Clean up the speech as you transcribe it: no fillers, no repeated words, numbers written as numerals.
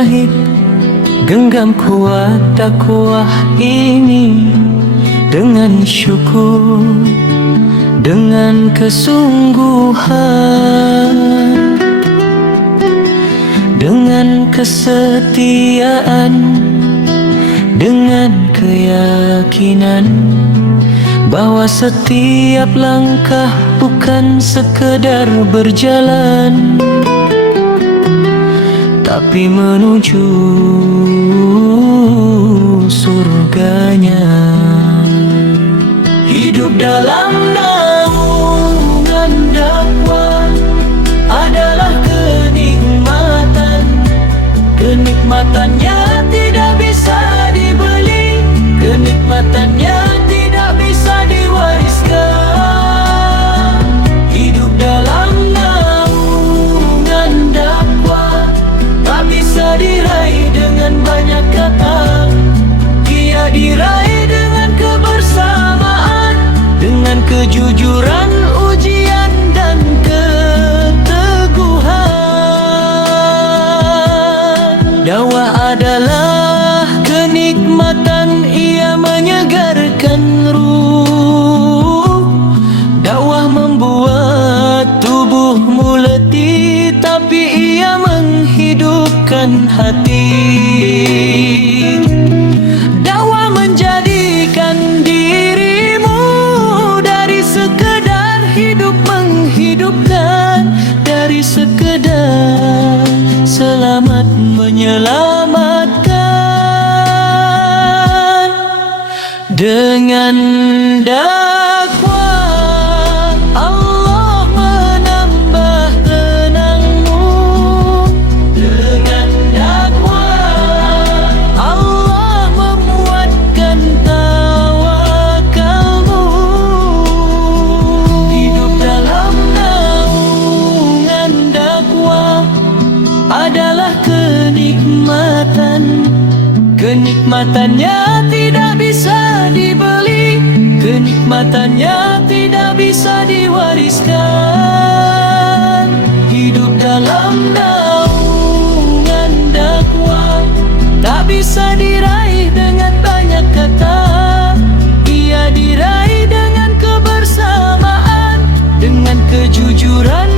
syahid, genggam kuat dakwah ini dengan syukur, dengan kesungguhan, dengan kesetiaan, dengan keyakinan bahwa setiap langkah bukan sekedar berjalan, tapi menuju surganya. Hidup dalam naungan dakwah adalah kenikmatan. Kenikmatannya tidak bisa dibeli, kenikmatannya tidak bisa diwariskan. Hidup dalam naungan dakwah tak bisa diraih dengan banyak kata. Ia diraih dengan kebersamaan, dengan kejujuran, ujian dan keteguhan. Dakwah adalah kenikmatan, ia menyegarkan ruh. Dakwah membuat tubuhmu letih, tapi ia menghidupkan hati. Dakwah menjadikan dirimu dari sekedar hidup menghidupkan, dari sekedar selamat menyelamatkan. Dengan dakwah Allah menambah tenangmu. Dengan dakwah Allah memuatkan tawakalmu. Hidup dalam naungan dakwah adalah kenikmatan. Kenikmatannya tidak bisa dibeli, kenikmatannya tidak bisa diwariskan. Hidup dalam naungan dakwah tak bisa diraih dengan banyak kata. Ia diraih dengan kebersamaan, dengan kejujuran,